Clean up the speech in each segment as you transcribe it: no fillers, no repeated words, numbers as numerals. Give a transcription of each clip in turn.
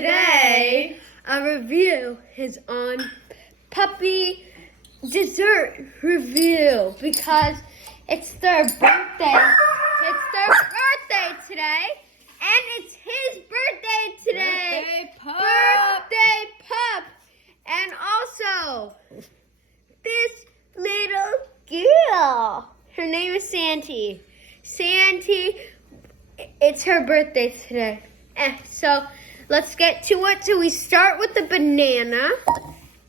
today our review is on puppy dessert review because it's their birthday. It's their birthday today, and it's his birthday today. Birthday pup. And also, this little girl. Her name is Santi. Santi, it's her birthday today. So let's get to it. So we start with the banana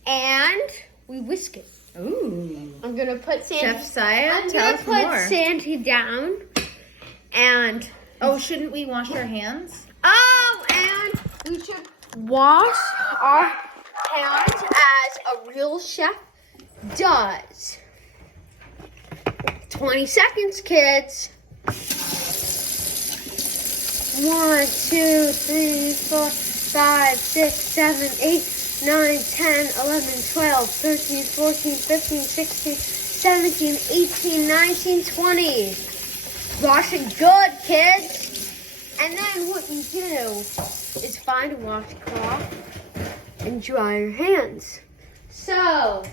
and we whisk it. Ooh. I'm gonna put Santi. Chef Saya, I'm tell gonna us put more. Santi down. And Shouldn't we wash our hands? and we should wash our hands as a real chef does. 20 seconds, kids. 1, 2, 3, 4, 5, 6, 7, 8, 9, 10, 11, 12, 13, 14, 15, 16, 17, 18, 19, 20. Wash it good, kids. And then what you do is find a washcloth and dry your hands. So,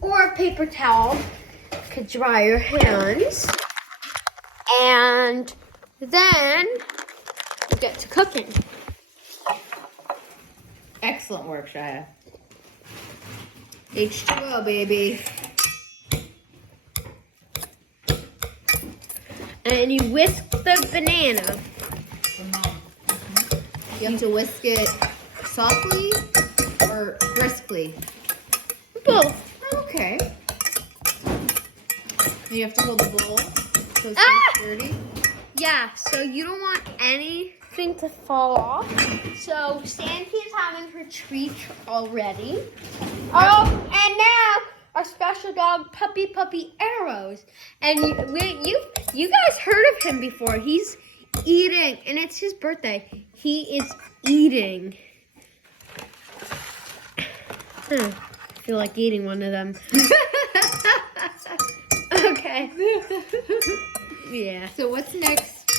or a paper towel could dry your hands. And then you get to cooking. Excellent work, Shia. H2O, baby. And you whisk the banana. You have to whisk it softly or briskly? Both. Okay. You have to hold the bowl so it's sturdy. Yeah, so you don't want anything to fall off. So Santi is having her treat already. Oh, and now our special dog, Puppy Arrows. And you guys heard of him before. He's eating, and it's his birthday. He is eating. I feel like eating one of them. Okay. Yeah. So what's next?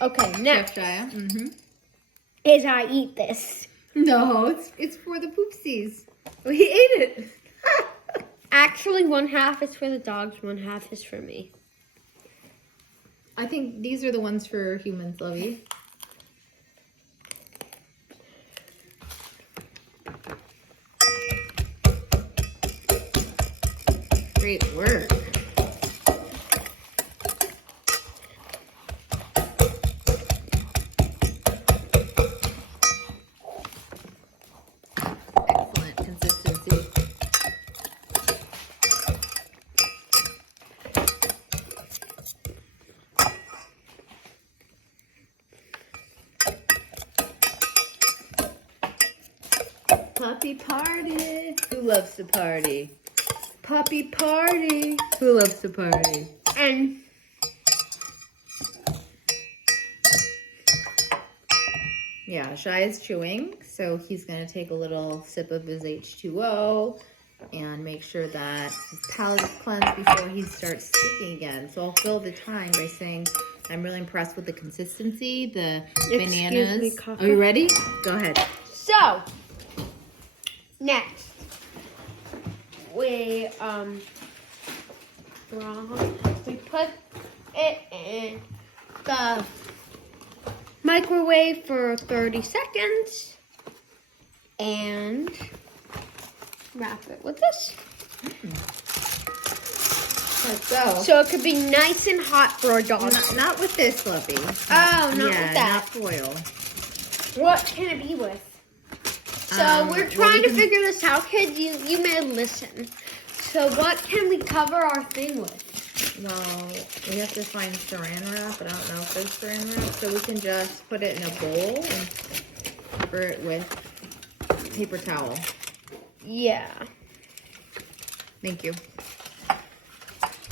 Okay, next Chef Shia? is I eat this. No, it's for the poopsies. We ate it. Actually, one half is for the dogs, one half is for me. I think these are the ones for humans, Lovey. Great work. Excellent consistency. Puppy party. Who loves to party? Puppy party. Who loves to party? And Yeah, Shai is chewing, so he's going to take a little sip of his H2O and make sure that his palate is cleansed before he starts speaking again. So I'll fill the time by saying I'm really impressed with the consistency, the bananas. me, Kaka. Are you ready? Go ahead. so, next, we put it in the microwave for 30 seconds and wrap it with this. Let's go. So it could be nice and hot for our dog. Not with this, Lovey. Oh, not with that. Not foil. What can it be with? So we're trying to figure this out, kids. You may listen. So what can we cover our thing with? Well, we have to find saran wrap, but I don't know if there's saran wrap. So we can just put it in a bowl and cover it with paper towel. Yeah. Thank you.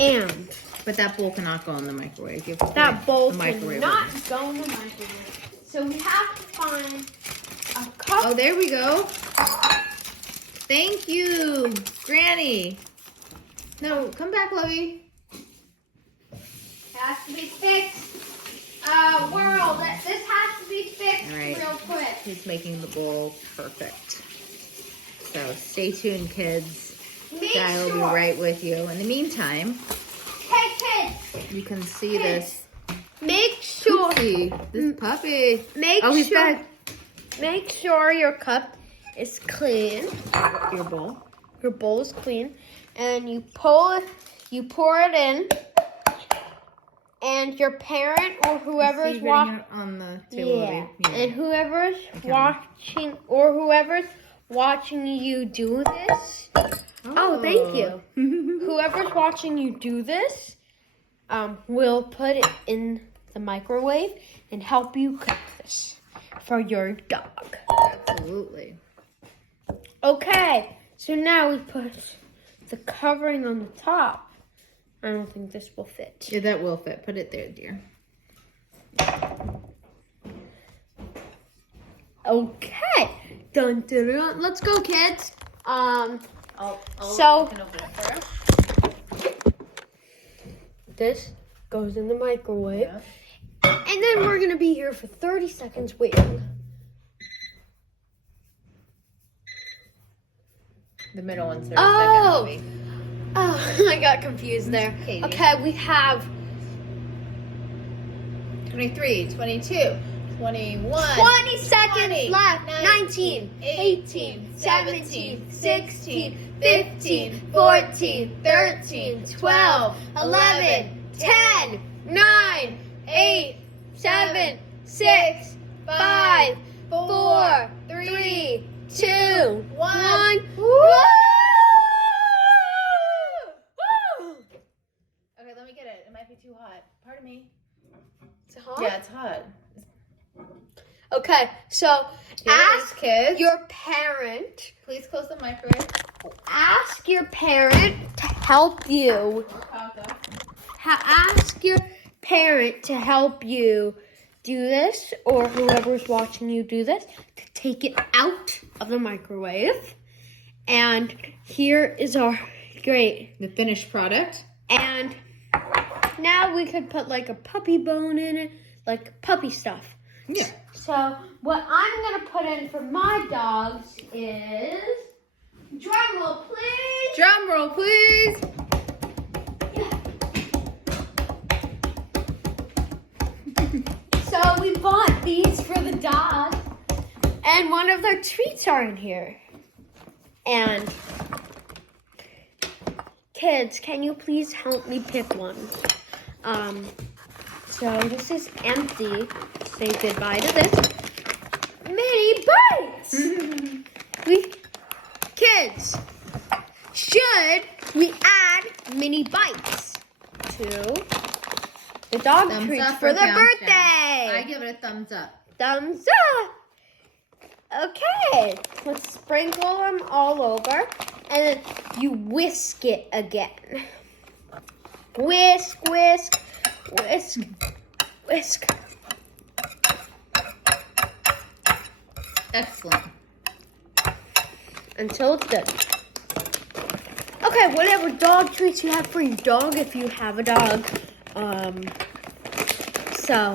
And But that bowl cannot go in the microwave. You have to put that it bowl in the microwave. cannot go in the microwave. So we have to find a cup. Oh, there we go. Thank you, Granny. No, come back, Lovey. Has to be fixed. World, this has to be fixed All right. real quick. He's making the bowl perfect. So stay tuned, kids. Make Dad will be sure. right with you. In the meantime, Hey, kids. you can see Kids. this Make sure. puppy. This puppy. Make Oh, he's sure. back. Make sure your cup is clean. Your bowl. Your bowl is clean, and you pour it in, and your parent or whoever's He's watching. it on the table. Yeah. Yeah. And whoever's Okay. watching or whoever's watching you do this. Oh, thank you. Whoever's watching you do this, will put it in the microwave and help you cook this for your dog. Absolutely. Okay, so now we put the covering on the top. I don't think this will fit. Yeah, that will fit. Put it there, dear. Okay. Dun, dun, dun. Let's go, kids. I'll So- I can open it first. This goes in the microwave. Yeah. And then we're going to be here for 30 seconds waiting. The middle one's Oh! second, maybe. Oh, I got confused there. Katie. Okay, we have 23, 22, 21. 20 seconds 20, left. 19, 19, 18, 17, 16, 15, 14, 13, 12, 11, 10, 9, 8, 7, 6, 5, 4, 3, 2, 1. Okay, let me get it. It might be too hot. Pardon me. Is it hot? Yeah, it's hot. Okay, so ask kids. your parent. Please close the microwave. Ask your parent to help you. Ask your parent to help you do this, or whoever's watching you do this, to take it out of the microwave. And here is our great. The finished product. And now we could put like a puppy bone in it, like puppy stuff. Yeah. So what I'm gonna put in for my dogs is, drum roll please. Drum roll, please. So we bought these for the dog, and one of their treats are in here. And kids, can you please help me pick one? So this is empty. Say goodbye to this. Mini bites. Kids, should we add mini bites to the dog Thumbs treats up for or the thumbs birthday? down? I give it a thumbs up. Thumbs up. Okay, let's sprinkle them all over, and then you whisk it again. Whisk, whisk, whisk, whisk. Excellent. Until it's done. Okay, whatever dog treats you have for your dog, if you have a dog. So,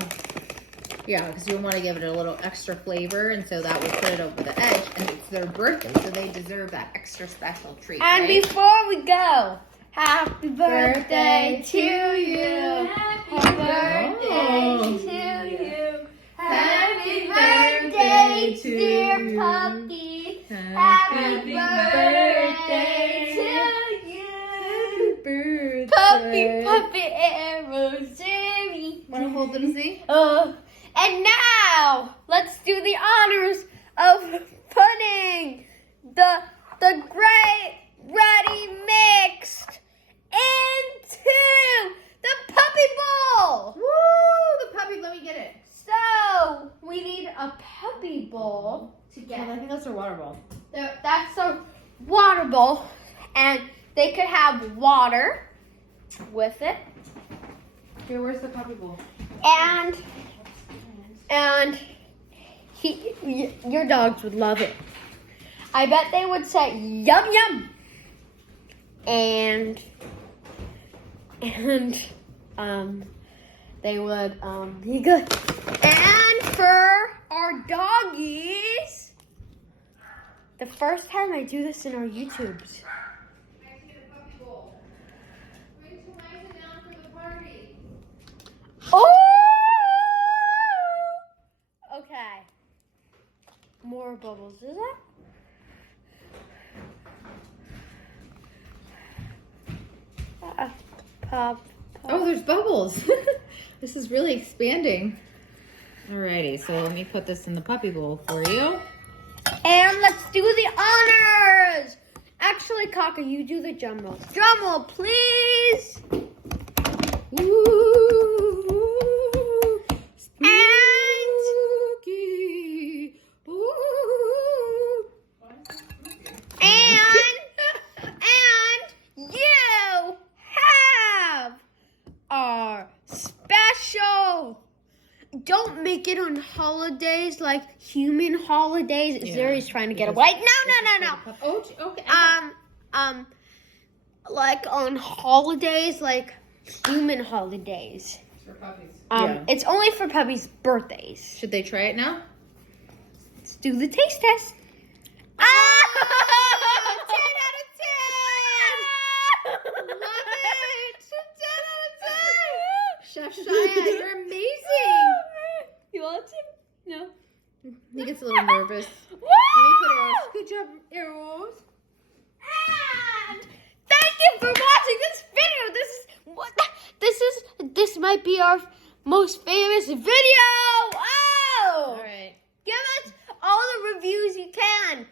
Yeah, because you want to give it a little extra flavor, and so that will put it over the edge. And it's their birthday, so they deserve that extra special treat. and right? before we go, happy birthday to you. Happy birthday to you. Happy birthday, dear puppy. Happy birthday to you. Puppy, arrows, Jerry. Want to hold them, see? And now, let's do the honors of putting the great ready mixed into the puppy bowl. Woo! The puppy, let me get it. So, we need a puppy bowl to I get. think that's a water bowl. That's a water bowl, and they could have water with it. Here, where's the puppy bowl? And your dogs would love it. I bet they would say yum yum. And they would be good. And for our doggies, the first time I do this in our YouTubes. Oh! Okay. More bubbles, is it? Pop. Oh, there's bubbles. This is really expanding. Alrighty, so let me put this in the puppy bowl for you. And let's do the honors. Actually, Kaka, you do the drum roll. Drum roll, please. Ooh, spooky. Ooh. And you have our special. Don't make it on holidays like human holidays. Yeah, Zuri's trying to get away. No. Oh, okay. Like on holidays, like human holidays. For puppies. Yeah. It's only for puppies' birthdays. Should they try it now? Let's do the taste test. 10 out of 10. Love it. 10 out of 10. Chef Shia, you're amazing. You want to? No. He gets a little nervous. Woo! Let me put arrows. Good job, arrows. And thank you for watching this video. This might be our most famous video. Oh! All right. Give us all the reviews you can.